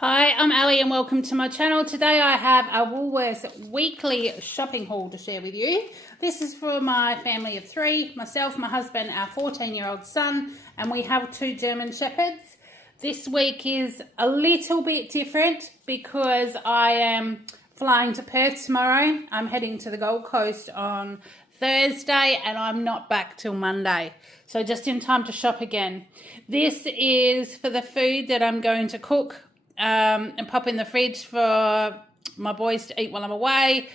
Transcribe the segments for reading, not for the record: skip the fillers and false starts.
Hi, I'm Ali and welcome to my channel. Today I have a Woolworths weekly shopping haul to share with you. This is for my family of three, myself, my husband, our 14-year-old son, and we have two German Shepherds. This week is a little bit different because I am flying to Perth tomorrow. I'm heading to the Gold Coast on Thursday and I'm not back till Monday. So just in time to shop again. This is for the food that I'm going to cook and pop in the fridge for my boys to eat while I'm away,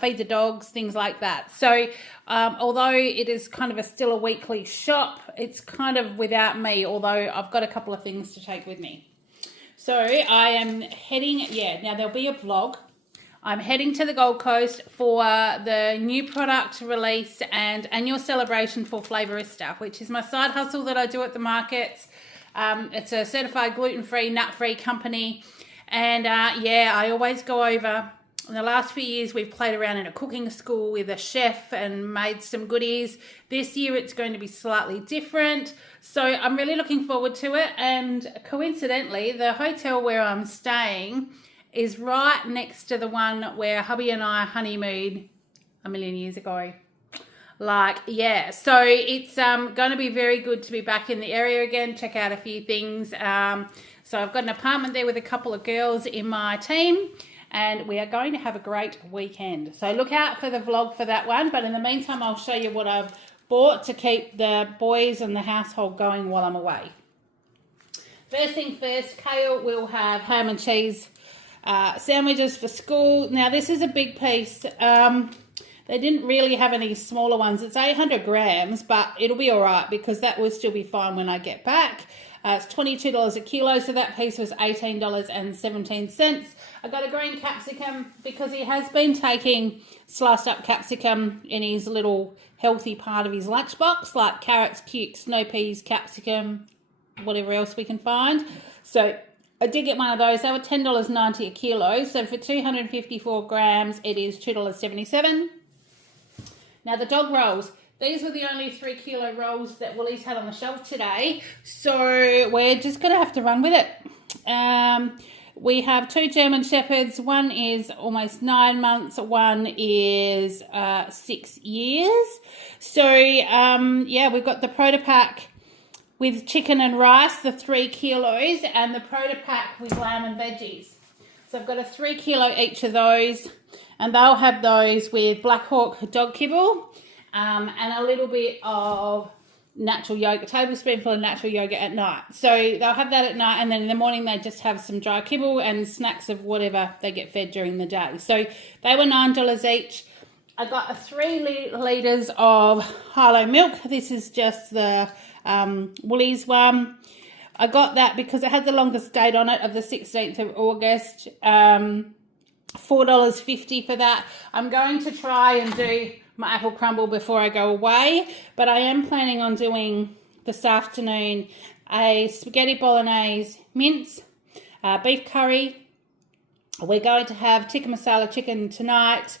feed the dogs, things like that. So although it is kind of still a weekly shop, it's kind of without me, although I've got a couple of things to take with me. So I am heading, now there'll be a vlog. I'm heading to the Gold Coast for the new product release and annual celebration for Flavorista, which is my side hustle that I do at the markets. It's a certified gluten-free, nut-free company. And I always go over. In the last few years, we've played around in a cooking school with a chef and made some goodies. This year, it's going to be slightly different. So I'm really looking forward to it. And coincidentally, the hotel where I'm staying is right next to the one where hubby and I honeymooned a million years ago. So it's going to be very good to be back in the area again, check out a few things. So I've got an apartment there with a couple of girls in my team, and we are going to have a great weekend. So look out for the vlog for that one, but in the meantime, I'll show you what I've bought to keep the boys and the household going while I'm away. First thing first, Kale will have ham and cheese sandwiches for school. Now, this is a big piece. They didn't really have any smaller ones. It's 800 grams, but it'll be all right because that will still be fine when I get back. It's $22 a kilo, so that piece was $18.17. I got a green capsicum because he has been taking sliced up capsicum in his little healthy part of his lunchbox, like carrots, cukes, snow peas, capsicum, whatever else we can find. So I did get one of those. They were $10.90 a kilo. So for 254 grams, it is $2.77. Now the dog rolls, these were the only 3 kilo rolls that Woolies had on the shelf today. So we're just going to have to run with it. We have two German Shepherds. One is almost 9 months. One is 6 years. So we've got the Proto Pack with chicken and rice, the 3 kilos, and the Proto Pack with lamb and veggies. So I've got a 3 kilo each of those. And they'll have those with Black Hawk dog kibble and a little bit of natural yogurt, a tablespoonful of natural yogurt at night. So they'll have that at night, and then in the morning they just have some dry kibble and snacks of whatever they get fed during the day. So they were $9 each. I got 3 litres of Harlow milk. This is just the Woolies one. I got that because it had the longest date on it of the 16th of August. $4.50 for that. I'm going to try and do my apple crumble before I go away, but I am planning on doing this afternoon a spaghetti bolognese mince, beef curry. We're going to have tikka masala chicken tonight.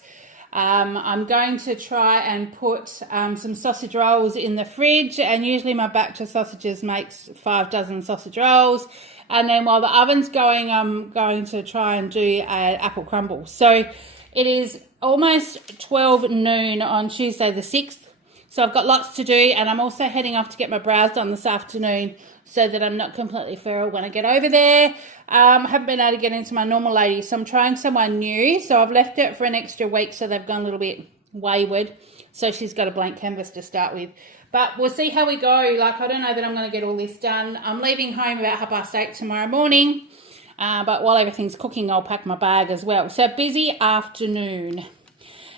I'm going to try and put some sausage rolls in the fridge, and usually my batch of sausages makes 5 dozen sausage rolls. And then while the oven's going, I'm going to try and do an apple crumble. So it is almost 12 noon on Tuesday the 6th. So I've got lots to do, and I'm also heading off to get my brows done this afternoon so that I'm not completely feral when I get over there. I haven't been able to get into my normal lady, so I'm trying someone new. So I've left it for an extra week, so they've gone a little bit wayward. So she's got a blank canvas to start with. But we'll see how we go. I don't know that I'm going to get all this done. I'm leaving home about 8:30 tomorrow morning. But while everything's cooking, I'll pack my bag as well. So busy afternoon.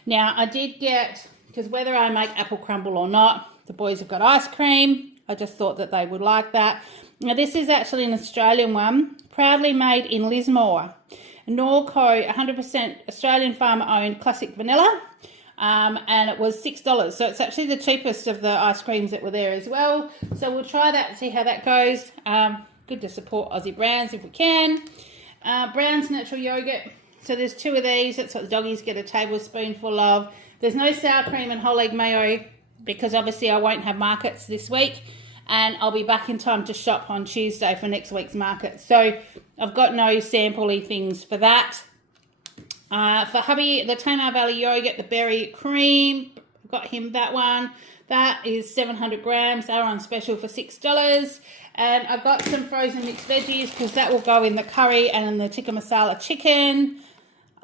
Now, I did get, because whether I make apple crumble or not, the boys have got ice cream. I just thought that they would like that. Now, this is actually an Australian one, proudly made in Lismore. Norco, 100% Australian farmer-owned classic vanilla. And it was $6. So it's actually the cheapest of the ice creams that were there as well. So we'll try that and see how that goes. Good to support Aussie brands if we can. Brown's natural yogurt. So there's 2 of these. That's what the doggies get a tablespoonful of. There's no sour cream and whole egg mayo because obviously I won't have markets this week. and I'll be back in time to shop on Tuesday for next week's market. So I've got no sample-y things for that. For hubby, the Tamar Valley yogurt, the berry cream, got him that one. That is 700 grams. They were on special for $6. And I've got some frozen mixed veggies because that will go in the curry and in the tikka masala chicken.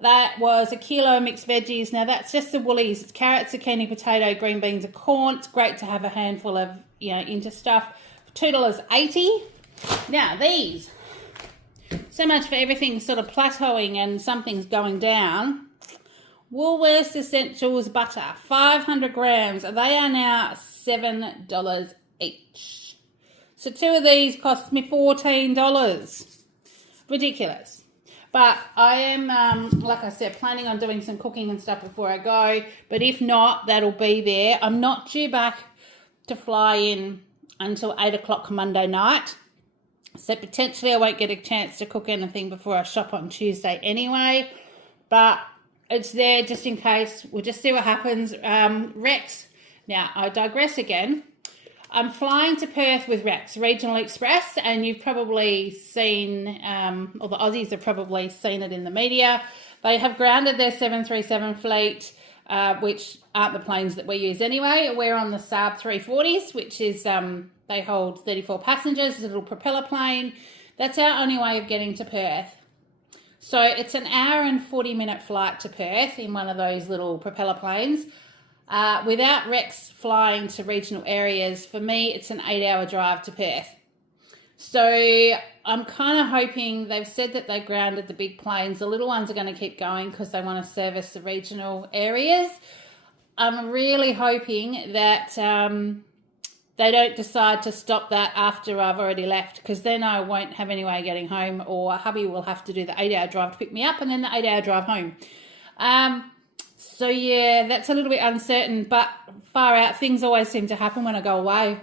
That was a kilo mixed veggies. Now that's just the Woolies. It's carrot, zucchini, potato, green beans and corn. It's great to have a handful of, into stuff. $2.80. Now these, so much for everything sort of plateauing and something's going down. Woolworths Essentials butter, 500 grams. They are now $7 each. So 2 of these cost me $14. Ridiculous. But I am, like I said, planning on doing some cooking and stuff before I go. But if not, that'll be there. I'm not due back to fly in until 8 o'clock Monday night. So potentially I won't get a chance to cook anything before I shop on Tuesday anyway. But it's there just in case. We'll just see what happens. Rex. Now, I digress again. I'm flying to Perth with Rex, Regional Express, and you've probably seen, or the Aussies have probably seen it in the media. They have grounded their 737 fleet, which aren't the planes that we use anyway. We're on the Saab 340s, which is, they hold 34 passengers. It's a little propeller plane. That's our only way of getting to Perth. So it's an hour and 40-minute flight to Perth in one of those little propeller planes. Without Rex flying to regional areas, for me, it's an 8-hour drive to Perth. So I'm kind of hoping, they've said that they grounded the big planes. The little ones are going to keep going because they want to service the regional areas. I'm really hoping that they don't decide to stop that after I've already left, because then I won't have any way of getting home, or hubby will have to do the 8-hour drive to pick me up and then the 8-hour drive home. So yeah, that's a little bit uncertain, but far out, things always seem to happen when I go away.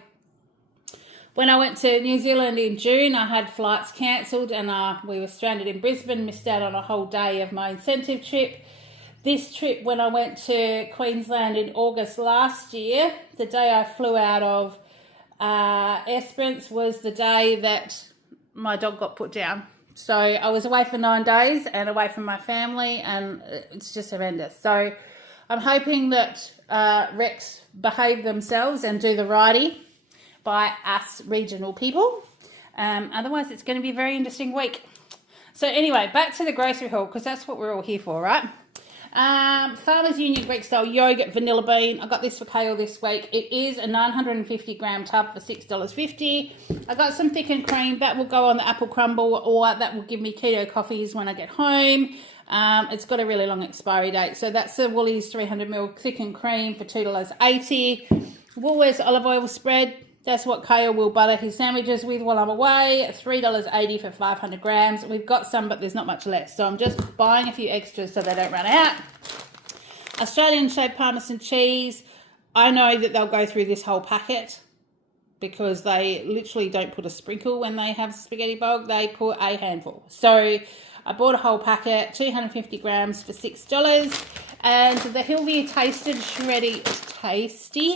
When I went to New Zealand in June, I had flights cancelled and we were stranded in Brisbane, missed out on a whole day of my incentive trip. This trip, when I went to Queensland in August last year, the day I flew out of Esperance was the day that my dog got put down. So I was away for 9 days and away from my family, and it's just horrendous. So I'm hoping that Rex behave themselves and do the righty by us regional people. Otherwise, it's going to be a very interesting week. So anyway, back to the grocery haul, because that's what we're all here for, right? Farmers Union Greek style yogurt vanilla bean. I got this for Kale this week. It is a 950 gram tub for $6.50. I got some thickened cream that will go on the apple crumble, or that will give me keto coffees when I get home. It's got a really long expiry date. So that's the Woolies 300ml thickened cream for $2.80. Woolworths olive oil spread. That's what Kale will butter his sandwiches with while I'm away. $3.80 for 500 grams. We've got some, but there's not much left. So I'm just buying a few extras so they don't run out. Australian shaved Parmesan cheese. I know that they'll go through this whole packet because they literally don't put a sprinkle when they have spaghetti bog. They put a handful. So I bought a whole packet, 250 grams for $6. And the Hillview Tasty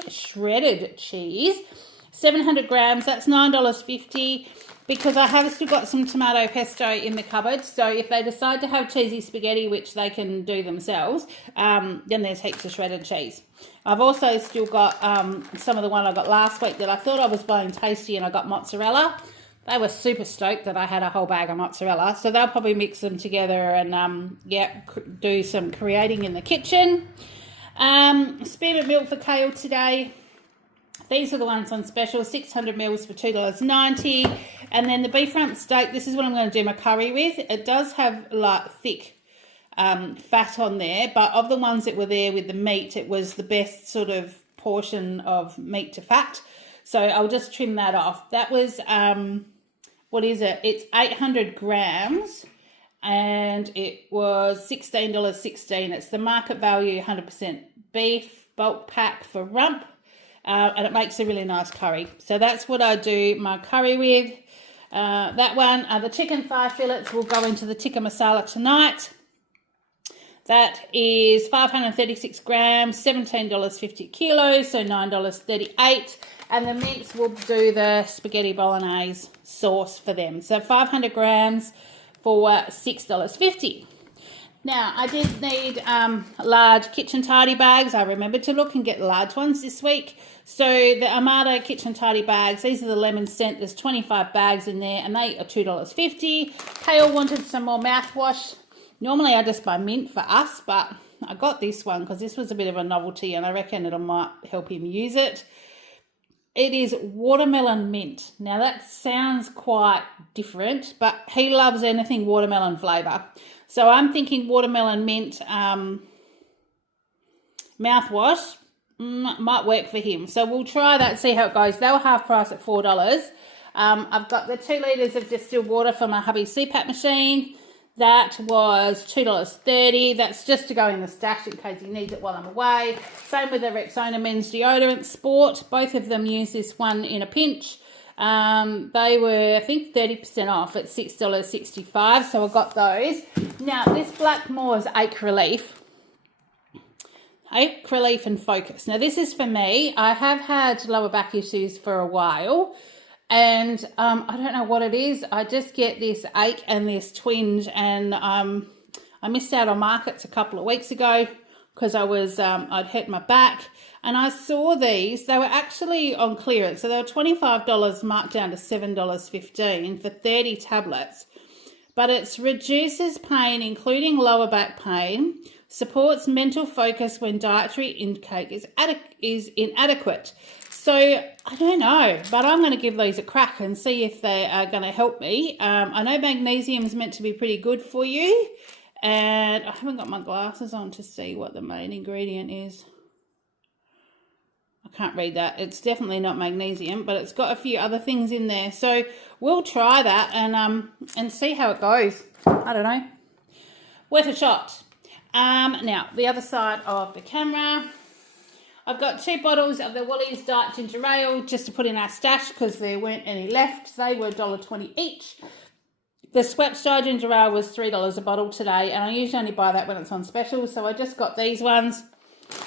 shredded cheese. 700 grams, that's $9.50, because I have still got some tomato pesto in the cupboard. So if they decide to have cheesy spaghetti, which they can do themselves, then there's heaps of shredded cheese. I've also still got some of the one I got last week that I thought I was buying tasty, and I got mozzarella. They were super stoked that I had a whole bag of mozzarella. So they'll probably mix them together and, do some creating in the kitchen. Spearmint milk for Kale today. These are the ones on special, 600 mils for $2.90. And then the beef rump steak, this is what I'm going to do my curry with. It does have like thick fat on there, but of the ones that were there with the meat, it was the best sort of portion of meat to fat. So I'll just trim that off. That was, what is it? It's 800 grams and it was $16.16. It's the market value 100% beef bulk pack for rump. And it makes a really nice curry. So that's what I do my curry with. That one, the chicken thigh fillets will go into the tikka masala tonight. That is 536 grams, $17.50 a kilo, so $9.38. And the mince will do the spaghetti bolognese sauce for them. So 500 grams for $6.50. Now, I did need large kitchen tidy bags. I remembered to look and get large ones this week. So the Armada kitchen tidy bags, these are the lemon scent. There's 25 bags in there and they are $2.50. Kale wanted some more mouthwash. Normally I just buy mint for us, but I got this one because this was a bit of a novelty and I reckon it might help him use it. It is watermelon mint. Now that sounds quite different, but he loves anything watermelon flavour. So I'm thinking watermelon mint mouthwash might work for him. So we'll try that, see how it goes. They were half price at $4. I've got the 2 litres of distilled water for my hubby's CPAP machine. That was $2.30. That's just to go in the stash in case he needs it while I'm away. Same with the Rexona men's deodorant Sport. Both of them use this one in a pinch. They were, I think, 30% off at $6.65, so I got those. Now, this Blackmore's Ache Relief and Focus. Now, this is for me. I have had lower back issues for a while, and I don't know what it is. I just get this ache and this twinge, and I missed out on markets a couple of weeks ago because I was I'd hurt my back, and I saw these. They were actually on clearance, so they were $25 marked down to $7.15 for 30 tablets. But it reduces pain, including lower back pain, supports mental focus when dietary intake is inadequate. So I don't know, but I'm going to give these a crack and see if they are going to help me. I know magnesium is meant to be pretty good for you, and I haven't got my glasses on to see what the main ingredient is. I can't read that. It's definitely not magnesium, but it's got a few other things in there. So we'll try that and see how it goes. I don't know. Worth a shot. Now, the other side of the camera, I've got 2 bottles of the Woolies Diet Ginger Ale just to put in our stash because there weren't any left. They were $1.20 each. The Schweppes Dry Ginger Ale was $3 a bottle today, and I usually only buy that when it's on special, so I just got these ones.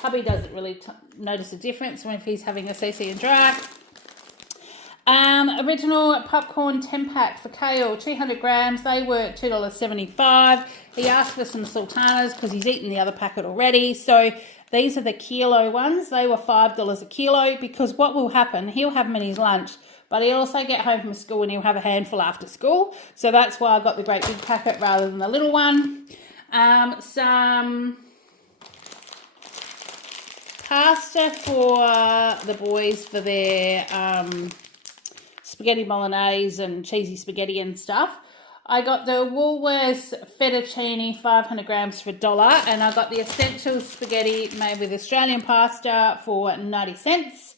Hubby doesn't really notice a difference when he's having a CC and dry. Original popcorn 10-pack for Kale, 200 grams. They were $2.75. He asked for some sultanas because he's eaten the other packet already. So these are the kilo ones. They were $5 a kilo because what will happen, he'll have them in his lunch, but he'll also get home from school and he'll have a handful after school. So that's why I got the great big packet rather than the little one. Some pasta for the boys for their spaghetti bolognese and cheesy spaghetti and stuff. I got the Woolworths fettuccine 500 grams for $1, and I got the essential spaghetti made with Australian pasta for 90 cents.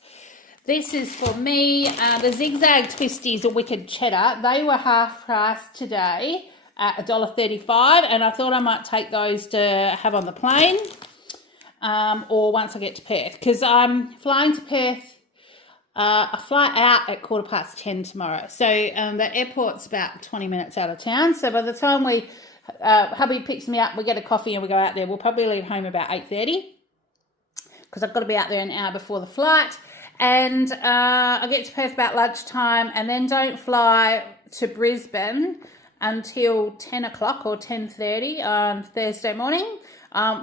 This is for me. The Zigzag Twisties or Wicked Cheddar, they were half price today at $1.35, and I thought I might take those to have on the plane or once I get to Perth, because I'm flying to Perth. I fly out at 10:15 tomorrow. So the airport's about 20 minutes out of town. So by the time hubby picks me up, we get a coffee and we go out there, we'll probably leave home about 8:30 because I've got to be out there an hour before the flight. And I get to Perth about lunchtime and then don't fly to Brisbane until 10 o'clock or 10:30 on Thursday morning.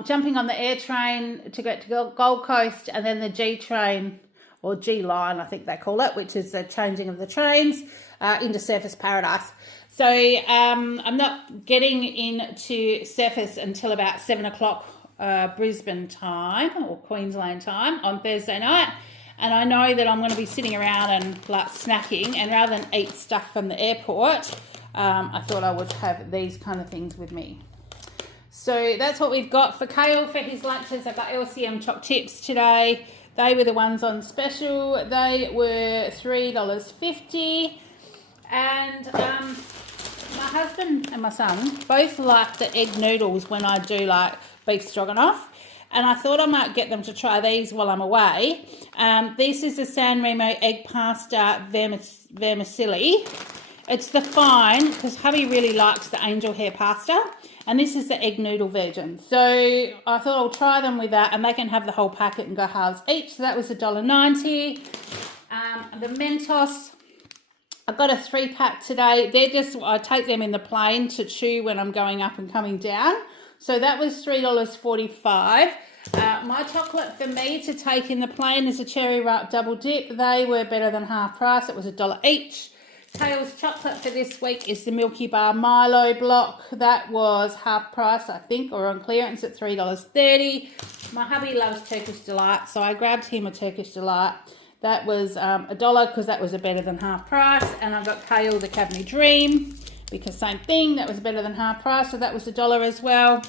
Jumping on the air train to get to Gold Coast, and then the G train, or G line, I think they call it, which is the changing of the trains into Surfers Paradise. So I'm not getting into Surfers until about 7 o'clock Brisbane time or Queensland time on Thursday night. And I know that I'm going to be sitting around and like snacking, and rather than eat stuff from the airport, I thought I would have these kind of things with me. So that's what we've got for Kale for his lunches. I've got LCM choc chips today. They were the ones on special. They were $3.50. And my husband and my son both like the egg noodles when I do like beef stroganoff. And I thought I might get them to try these while I'm away. This is the San Remo egg pasta vermicelli. It's the fine, because hubby really likes the angel hair pasta. And this is the egg noodle version. So I thought I'll try them with that, and they can have the whole packet and go halves each. So that was $1.90. The Mentos, I got a 3-pack today. They're just, I take them in the plane to chew when I'm going up and coming down. So that was $3.45. My chocolate for me to take in the plane is a cherry ripe double dip. They were better than half price. It was $1 each. Kale's chocolate for this week is the Milky Bar Milo block. That was half price, I think, or on clearance at $3.30. My hubby loves Turkish Delight, so I grabbed him a Turkish Delight. That was $1 because that was a better than half price. And I got Kale the Cabinet Dream because same thing, that was better than half price, so that was $1 as well.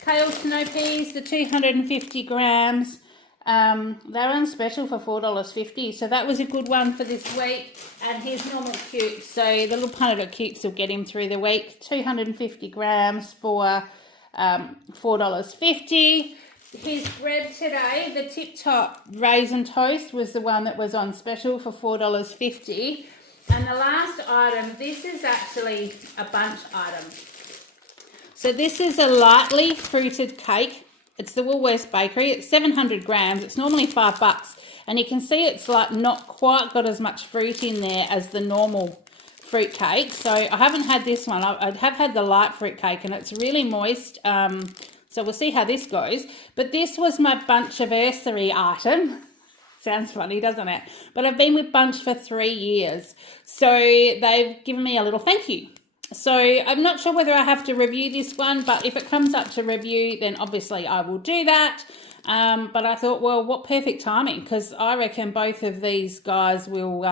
Kale snow peas, the 250 grams. They're on special for $4.50, so that was a good one for this week. And here's normal cute, so the little punnet cutes will get him through the week. 250 grams for $4.50. His bread today, the Tip Top Raisin Toast, was the one that was on special for $4.50. And the last item, this is actually a bunch item. So this is a lightly fruited cake. It's the Woolworths Bakery. It's 700 grams. It's normally $5. And you can see it's like not quite got as much fruit in there as the normal fruit cake. So I haven't had this one. I have had the light fruit cake and it's really moist. So we'll see how this goes. But this was my bunchiversary item. Sounds funny, doesn't it? But I've been with Bunch for 3 years. So they've given me a little thank you. So I'm not sure whether I have to review this one, but if it comes up to review, then obviously I will do that. But I thought, well, what perfect timing, because I reckon both of these guys will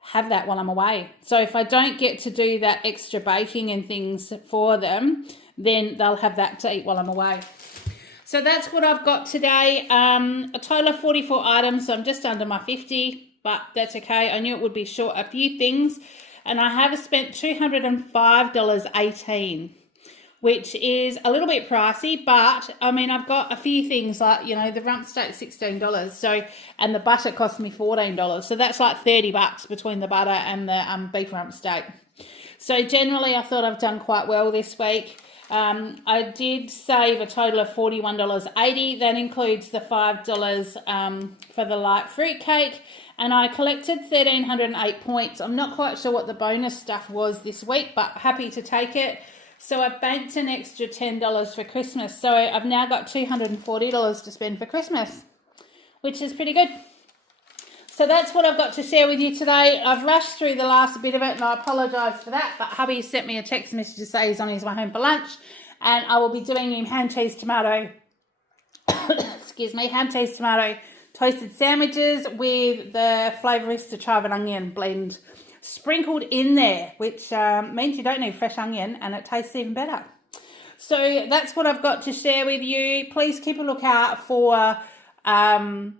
have that while I'm away. So if I don't get to do that extra baking and things for them, then they'll have that to eat while I'm away. So that's what I've got today. A total of 44 items, so I'm just under my 50, but that's okay. I knew it would be short a few things. And I have spent $205.18, which is a little bit pricey, but I mean, I've got a few things like, you know, the rump steak $16, so, and the butter cost me $14. So that's like $30 between the butter and the beef rump steak. So generally I thought I've done quite well this week. I did save a total of $41.80. That includes the $5 for the light fruit cake. And I collected 1,308 points. I'm not quite sure what the bonus stuff was this week, but happy to take it. So I banked an extra $10 for Christmas. So I've now got $240 to spend for Christmas, which is pretty good. So that's what I've got to share with you today. I've rushed through the last bit of it, and I apologise for that. But hubby sent me a text message to say he's on his way home for lunch, and I will be doing him ham, cheese, tomato, excuse me, ham, cheese, tomato, toasted sandwiches with the Flavorista chive and onion blend sprinkled in there, which means you don't need fresh onion and it tastes even better. So that's what I've got to share with you. Please keep a lookout for my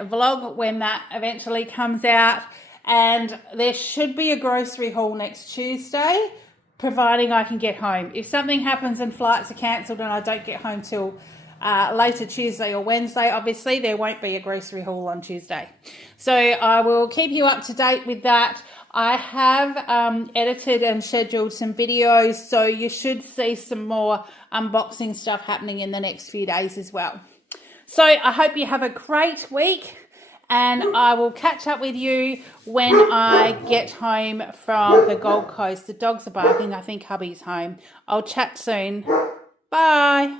vlog when that eventually comes out, and there should be a grocery haul next Tuesday, providing I can get home. If something happens and flights are cancelled and I don't get home till later Tuesday or Wednesday, obviously there won't be a grocery haul on Tuesday. So I will keep you up to date with that. I have edited and scheduled some videos, so you should see some more unboxing stuff happening in the next few days as well. So I hope you have a great week, and I will catch up with you when I get home from the Gold Coast. The dogs are barking. I think hubby's home. I'll chat soon. Bye.